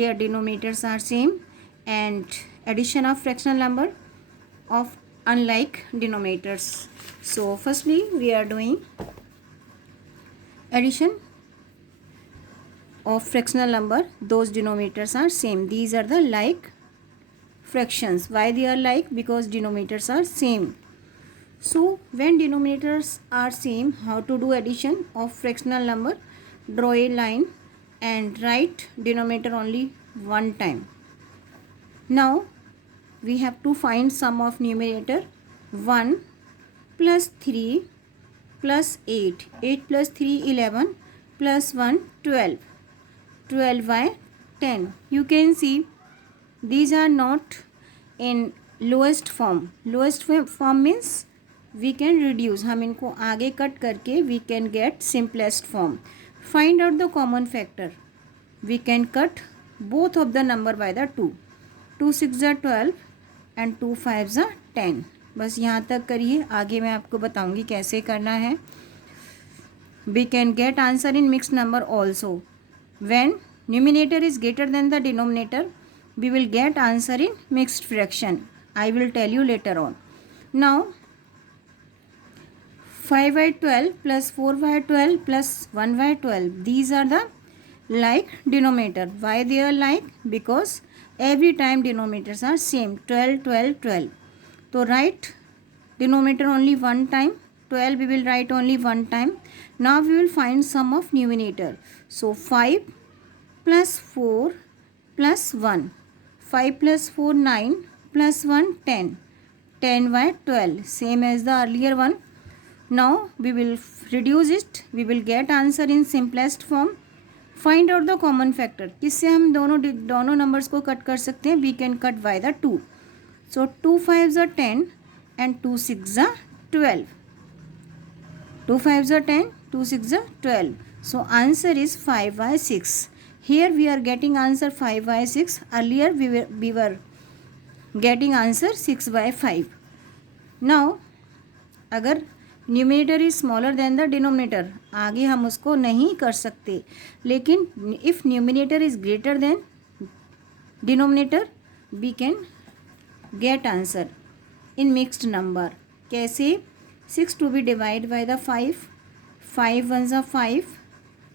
their denominators are same, and addition of fractional number of unlike denominators. So firstly we are doing addition of fractional number, those denominators are same. These are the like fractions. Why they are like? Because denominators are same. So when denominators are same, how to do addition of fractional number? Draw a line and write denominator only one time. Now we have to find sum of numerator. 1 plus 3 plus 8. 8 plus 3 11 plus 1 12. 12 by 10. You can see these are not in lowest form. Lowest form means we can reduce. हम इनको आगे cut करके we can get simplest form. Find out the common factor. We can cut both of the number by the 2. 2 6 are 12 and 2 5 are 10. बस यहाँ तक करिए, आगे मैं आपको बताऊँगी कैसे करना है. We can get answer in mixed number also. When numerator is greater than the denominator, we will get answer in mixed fraction. I will tell you later on. Now 5 by 12 plus 4 by 12 plus 1 by 12. These are the like denominator. Why they are like? Because every time denominators are same. 12 12 12. So write denominator only one time. 12 we will write only one time. Now we will find sum of numerator. So 5 plus 4 plus 1. 5 plus 4 9 plus 1 10. 10 by 12 same as the earlier one. Now we will reduce it. We will get answer in simplest form. Find out the common factor. किससे हम दोनों numbers को cut कर सकते हैं? We can cut by the 2. So 2 5s are 10 and 2 6s are 12. 2 5s are 10, 2 6s are 12. So answer is 5 by 6. Here we are getting answer 5 by 6. Earlier we were getting answer 6 by 5. Now अगर numerator is smaller than the denominator, आगे हम उसको नहीं कर सकते, लेकिन if numerator is greater than denominator we can get answer in mixed number. कैसे? 6 to be divide by the 5. 5 1s are 5.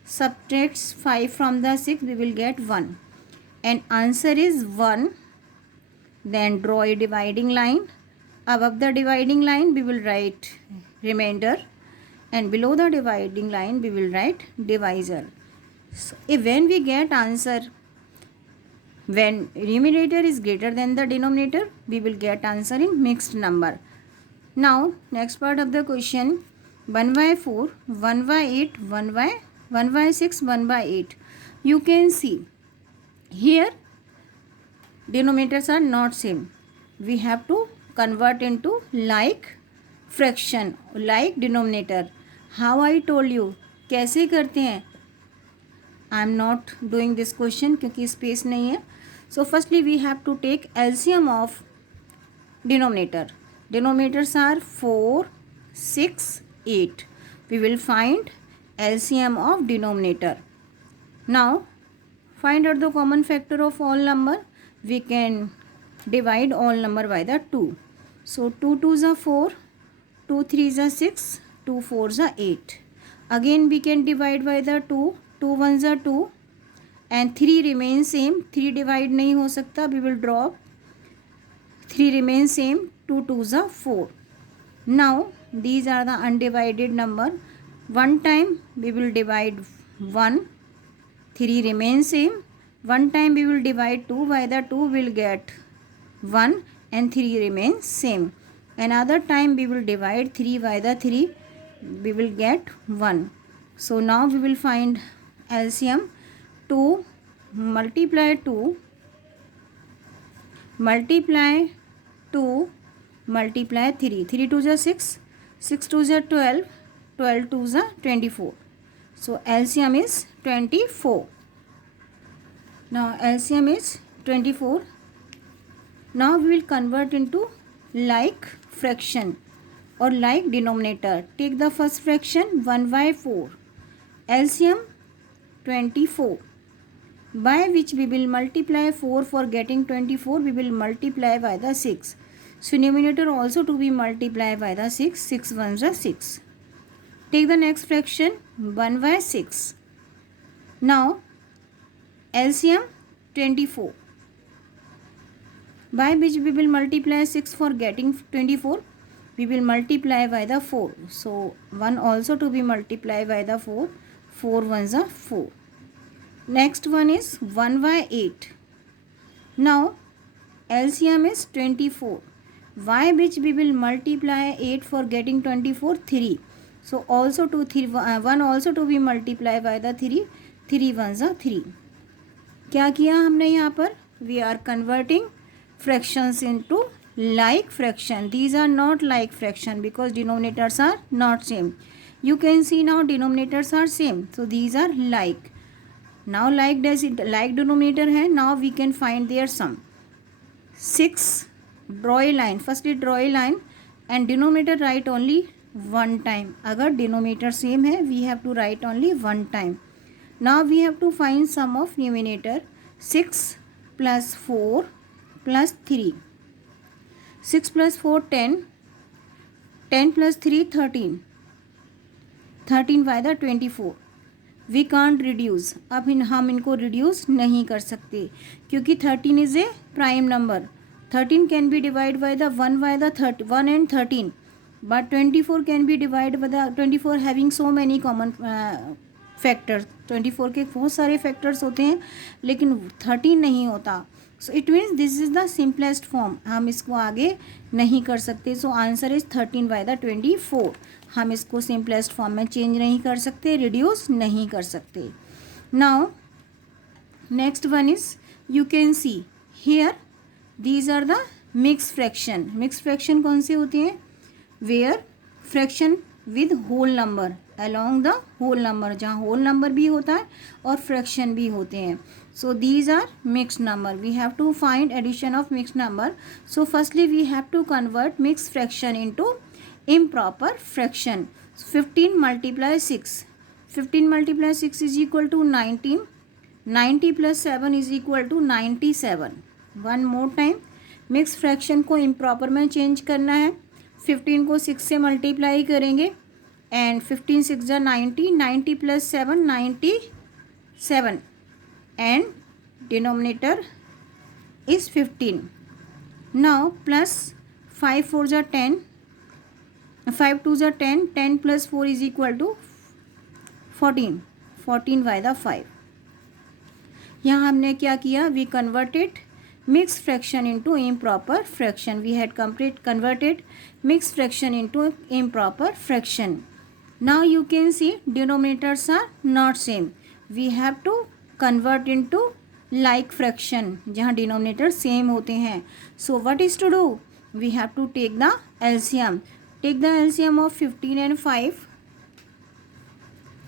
Subtracts 5 from the 6, we will get 1 and answer is 1. Then draw a dividing line. Above the dividing line we will write remainder and below the dividing line we will write divisor. So when we get answer, when numerator is greater than the denominator, we will get answer in mixed number. Now next part of the question, 1 by 4, 1 by 8, 1 by 6, 1 by 8. You can see here denominators are not same. We have to convert into like fraction, like denominator. How I told you, कैसे करते हैं? I am not doing this question क्योंकि space नहीं है. So firstly we have to take LCM of denominator. Denominators are 4, 6, 8. We will find LCM of denominator. Now find out the common factor of all number. We can divide all number by the 2. So 2 2s are 4, 2 3s are 6, 2 4s are 8. Again we can divide by the 2. 2 1s are 2 and 3 remains same. 3 divide नहीं हो सकता. We will drop. 3 remains same. 2 2s are 4. Now these are the undivided number. One time we will divide 1. 3 remains same. One time we will divide 2 by the 2, will get 1 and 3 remains same. Another time we will divide 3 by the 3, we will get 1. So now we will find LCM. 2 multiply 2 multiply 2 multiply 3. 3 2s are 6, 6 2s are 12, 12 2s are 24. So LCM is 24. Now LCM is 24. Now we will convert into like fraction or like denominator. Take the first fraction, 1 by 4. LCM 24. by which we will multiply 4 for getting 24, we will multiply by the 6. So numerator also to be multiplied by the 6. 6 ones are 6. Take the next fraction, 1 by 6. Now LCM 24, by which we will multiply 6 for getting 24, we will multiply by the 4. So 1 also to be multiplied by the 4. 4 ones are 4. Next one is 1 by 8. Now LCM is 24, by which we will multiply 8 for getting 24, 3. So also to 1 also to be multiplied by the 3. 3 ones are 3. क्या किया हमने यहाँ पर? We are converting fractions into like fraction. These are not like fraction because denominators are not same. You can see now denominators are same, so these are like. Now like denominator है. Now we can find their sum. 6, draw a line. Firstly draw a line and denominator write only one time. अगर denominator same है, we have to write only one time. Now we have to find sum of numerator. 6 plus 4 plus 3. 6 plus 4 10. 10 plus 3 13. 13 by the 24. We can't reduce. अब हम इनको reduce नहीं कर सकते क्योंकि 13 is a prime number. 13 can be divide by the 1 by the 1 and 13, but 24 can be divided by the 24 having so many common factors. 24 के बहुत सारे फैक्टर्स होते हैं लेकिन 13 नहीं होता. So it means this is the simplest form. हम इसको आगे नहीं कर सकते. So answer is 13 by the 24. हम इसको सिंपलेस्ट फॉर्म में चेंज नहीं कर सकते, रिड्यूस नहीं कर सकते. Now next one is you can see here these are the mix fraction. Mix fraction कौन से होते हैं? Where fraction with whole number along the whole number, जहाँ whole number भी होता है और fraction भी होते हैं. So these are mixed number. We have to find addition of mixed number. So firstly we have to convert mixed fraction into improper fraction. So 15 multiply 6. 15 multiply 6 is equal to 19. 90 plus 7 is equal to 97. One more time. mixed fraction को improper में change करना है. 15 को 6 से multiply करेंगे and 15 6 are 90. 90 plus 7 97 and denominator is 15. Now plus 5 4s are 10. 5 2s are 10. 10 plus 4 is equal to 14. 14 by the 5. यहाँ हमने क्या किया? We converted mixed fraction into improper fraction. We had converted mixed fraction into improper fraction. Now you can see denominators are not same. We have to convert into like fraction जहाँ denominator same होते हैं. So what is to do? We have to take the LCM. Take the LCM of 15 and 5.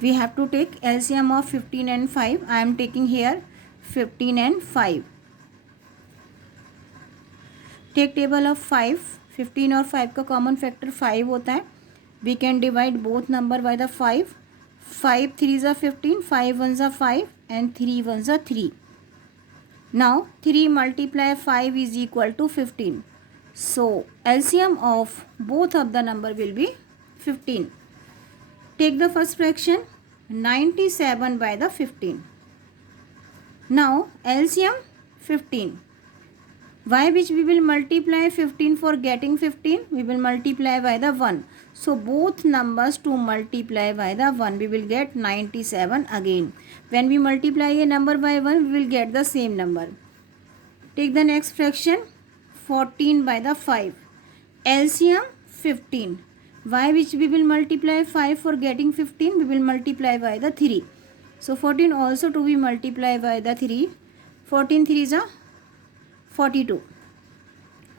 We have to take LCM of 15 and 5. I am taking here 15 and 5. Take table of 5. 15 और 5 का common factor 5 होता है. We can divide both number by the 5. 5 3s are 15. 5 1s are 5 and 3 1s are 3. Now 3 multiply 5 is equal to 15. So LCM of both of the number will be 15. Take the first fraction 97 by the 15. Now LCM 15. By which we will multiply 15 for getting 15. We will multiply by the 1. So both numbers to multiply by the 1. We will get 97 again. When we multiply a number by 1, we will get the same number. Take the next fraction 14 by the 5. LCM 15. By which we will multiply 5 for getting 15. We will multiply by the 3. So 14 also to be multiplied by the 3. 14 3s are 42.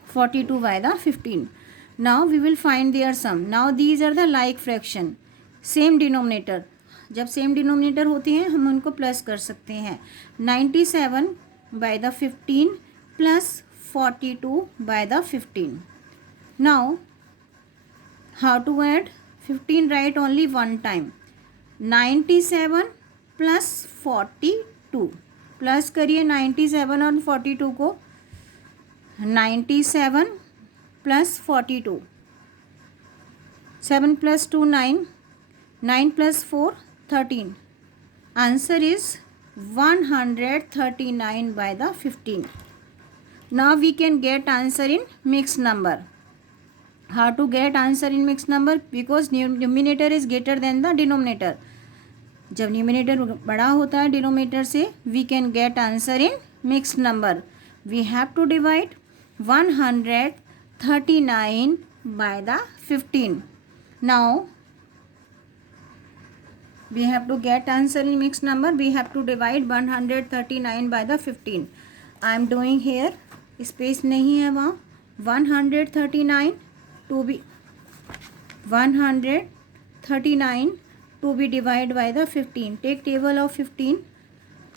42 by the 15. Now we will find their sum. Now these are the like fraction. Same denominator. जब same denominator होती हैं हम उनको plus कर सकते हैं. 97 by the 15 plus 42 by the 15. Now how to add? 15 write only one time. 97 plus 42. Plus करिए 97 और 42 को, 97 plus 42, 7 plus 2 9, 9 plus 4 13. Answer is 139 by the 15. Now we can get answer in mixed number. How to get answer in mixed number? Because numerator is greater than the denominator. जब numerator बड़ा होता है denominator से, we can get answer in mixed number. We have to divide 139 by the 15. Now we have to get answer in mixed number. We have to divide 139 by the 15. I am doing here, space नहीं है वहाँ. 139 to be 139 to be divided by the 15. Take table of 15.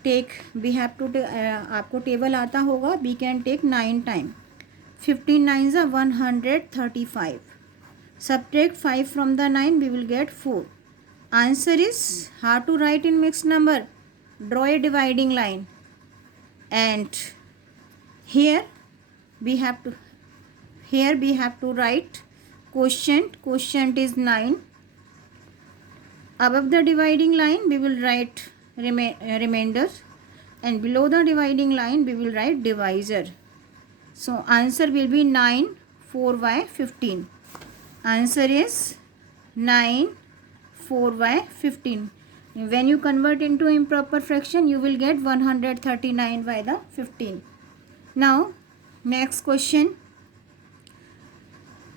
Take, we have to आपको table आता होगा. We can take 9 time. 15 9s are 135. Subtract 5 from the 9. We will get 4. Answer is, how to write in mixed number? Draw a dividing line, and here we have to write quotient. Quotient is 9. Above the dividing line we will write remainder, and below the dividing line we will write divisor. So answer will be 9 4 by 15. Answer is 9 4 by 15. When you convert into improper fraction, you will get 139 by the 15. Now next question.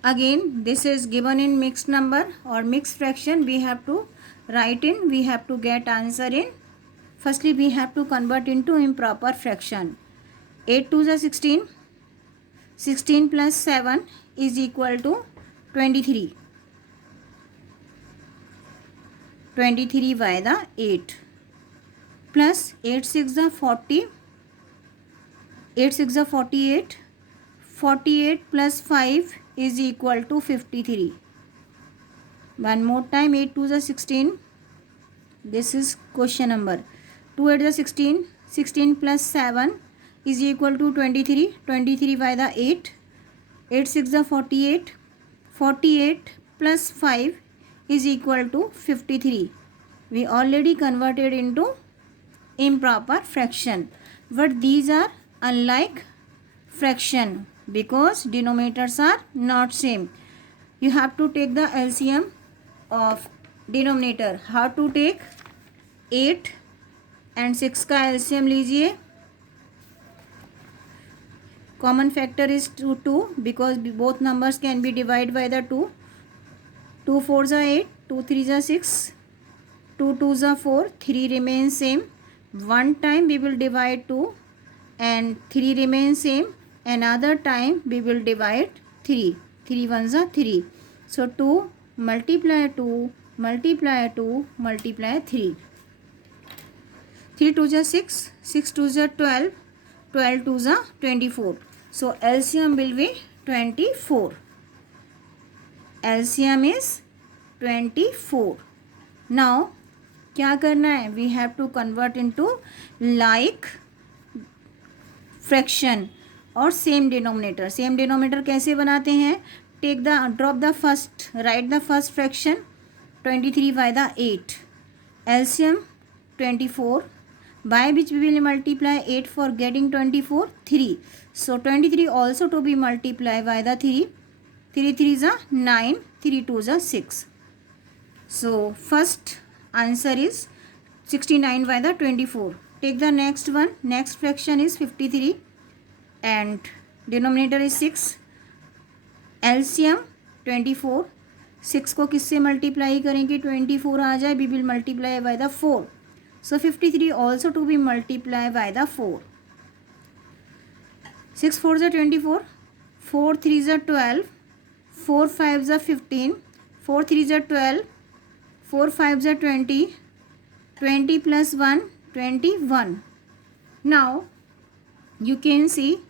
Again, this is given in mixed number or mixed fraction. We have to write in, we have to get answer in. Firstly, we have to convert into improper fraction. 8 2s are 16. 16 plus 7 is equal to 23. 23 by the 8 plus 8 6 are 40. 8 6 are 48. 48 plus 5 is equal to 53. One more time. 8 2s are 16. This is question number. 2 8 are 16. 16 plus 7 is equal to 23. 23 by the 8. 8 6 are 48. 48 plus 5 is equal to 53. We already converted into improper fraction, but these are unlike fraction because denominators are not same. You have to take the LCM of denominator. How to take? 8 and 6 का LCM लीजिए. Common factor is 2 because both numbers can be divided by the 2. 2 4s are 8. 2 3s are 6. 2 2s are 4. 3 remains same. One time we will divide 2 and 3 remains same. Another time we will divide 3. 3 1s are 3. So 2 multiply 2 multiply 2 multiply 3. 3 2s are 6. 6 2s are 12. 12 2s are 24. So LCM will be 24. LCM is 24. Now क्या करना है? We have to convert into like fraction और same denominator. Same denominator कैसे बनाते हैं? Take the drop the first, write the first fraction 23 by the 8. LCM 24. By which we will multiply 8 for getting 24? 3. So 23 also to be multiplied by the 3. 3 3s are 9. 3 2s are 6. So first answer is 69 by the 24. Take the next one. Next fraction is 53 and denominator is 6. LCM 24. 6 को किससे multiply करेंगे? 24 आ जाए. We will multiply by the 4. So 53 also to be multiplied by the 4. 6 4s are 24. 4 3s are 12. 4 5s are 15. 4 3s are 12. 4 5s are 20. 20 plus 1 21. Now you can see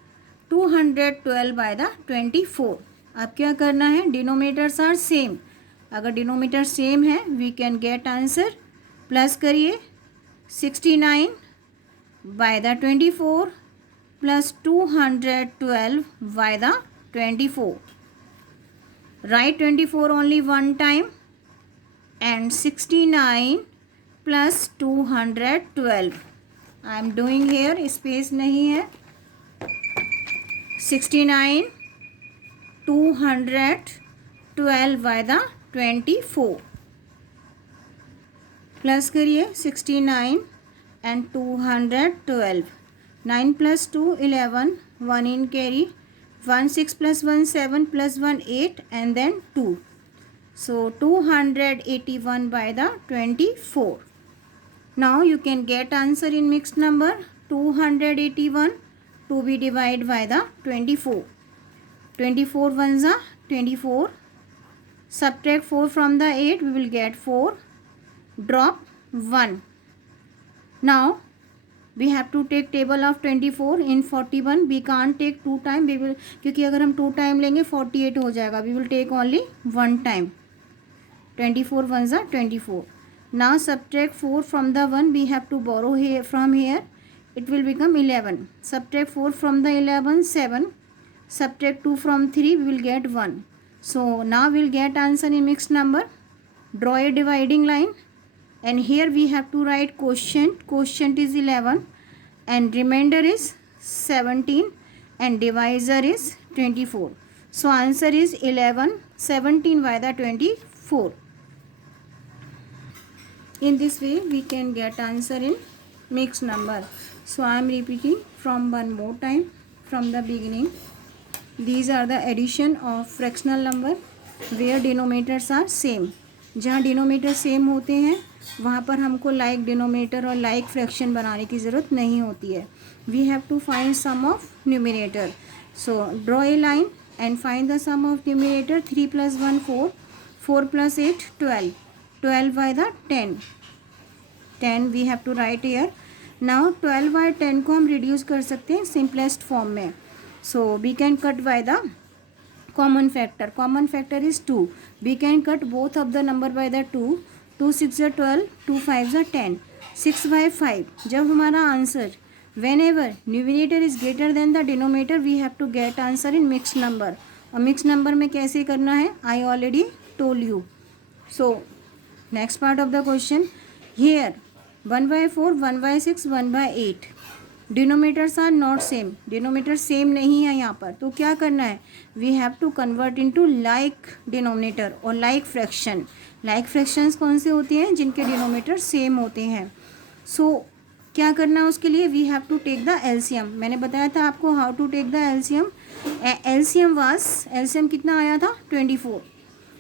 212 by the 24. अब क्या करना है? Denominators are same. अगर denominator same है we can get answer. Plus करिए 69 by the 24 plus 212 by the 24. Write 24 only one time and 69 plus 212. I am doing here, space नहीं है. 69 212 by the 24. Plus करिए 69 and 212. 9 plus 2 11. 1 in carry. 1 6 plus 1 7 plus 1 8 and then 2. So 281 by the 24. Now you can get answer in mixed number. 281 to be divided by the 24. 24 ones are 24. Subtract 4 from the 8, we will get 4. Drop 1. Now we have to take table of 24 in 41. We can't take 2 time. We will, क्योंकि अगर हम 2 time लेंगे 48 हो जाएगा. We will take only 1 time. 24 ones are 24. Now subtract 4 from the 1. We have to borrow here from here. It will become 11. Subtract 4 from the 11, 7. Subtract 2 from 3, we will get 1. So now we will get answer in mixed number. Draw a dividing line. And here we have to write quotient. Quotient is 11. And remainder is 17. And divisor is 24. So answer is 11, 17 by the 24. In this way we can get answer in mixed number. So I am repeating from one more time from the beginning. These are the addition of fractional number where denominators are same. जहाँ denominator same होते हैं वहाँ पर हमको like denominator और like fraction बनाने की ज़रूरत नहीं होती है. We have to find sum of numerator. So draw a line and find the sum of numerator. 3 plus 1 4, 4 plus 8 12, 12 by the 10, 10 we have to write here. Now 12 by 10 को हम reduce कर सकते हैं simplest form में. So we can cut by the common factor. Common factor is 2. We can cut both of the number by the 2. 2 6 are 12, 2 5 are 10. 6 by 5. जब हमारा answer whenever numerator is greater than the denominator we have to get answer in mixed number. और mixed number में कैसे करना है I already told you. So next part of the question here 1 by 4, 1 by 6, 1 by 8. Denominators are not same. Denominator same नहीं है यहाँ पर. तो क्या करना है we have to convert into like denominator और लाइक फ्रैक्शन. लाइक फ्रैक्शंस कौन से होते हैं जिनके डिनोमीटर सेम होते हैं. सो क्या करना है उसके लिए we have to take the LCM. मैंने बताया था आपको how to take the LCM. LCM कितना आया था 24.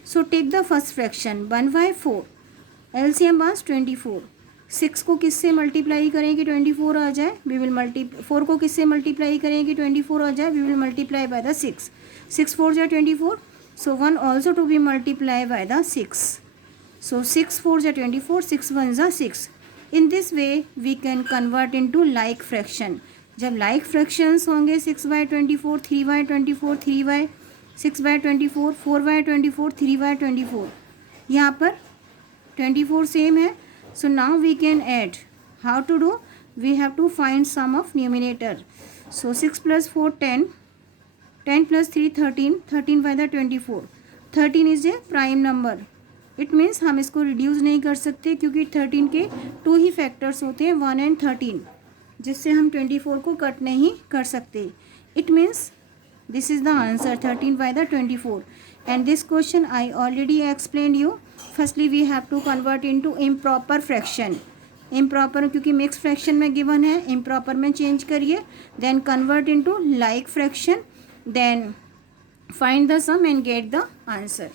So take the first fraction 1 by 4. LCM was 24. 6 को किससे मल्टीप्लाई करें कि 24 आ जाए वी विल 4 को किससे मल्टीप्लाई करें कि 24 आ जाए we will multiply by the 6. 6 4 जा 24. So 1 also to be multiply by the 6. So 6 4 जा 24, 6 1 जा 6. In this way we can convert into like fraction. जब लाइक फ्रैक्शंस होंगे 6 by 24, 3 by 24, 3 by 6 by 24, 4 by 24, 3 by 24. यहाँ पर 24 सेम है. So now we can add. How to do? We have to find sum of numerator. So 6 plus 4 10, 10 plus 3 13, 13 by the 24. 13 is a prime number. It means हम इसको reduce नहीं कर सकते क्योंकि 13 के 2 ही factors होते हैं 1 and 13 जिससे हम 24 को cut नहीं कर सकते. It means this is the answer 13 by the 24. And this question I already explained you. Firstly we have to convert into improper fraction. Improper क्योंकि mixed fraction में given है improper में change करिए. Then convert into like fraction. Then find the sum and get the answer.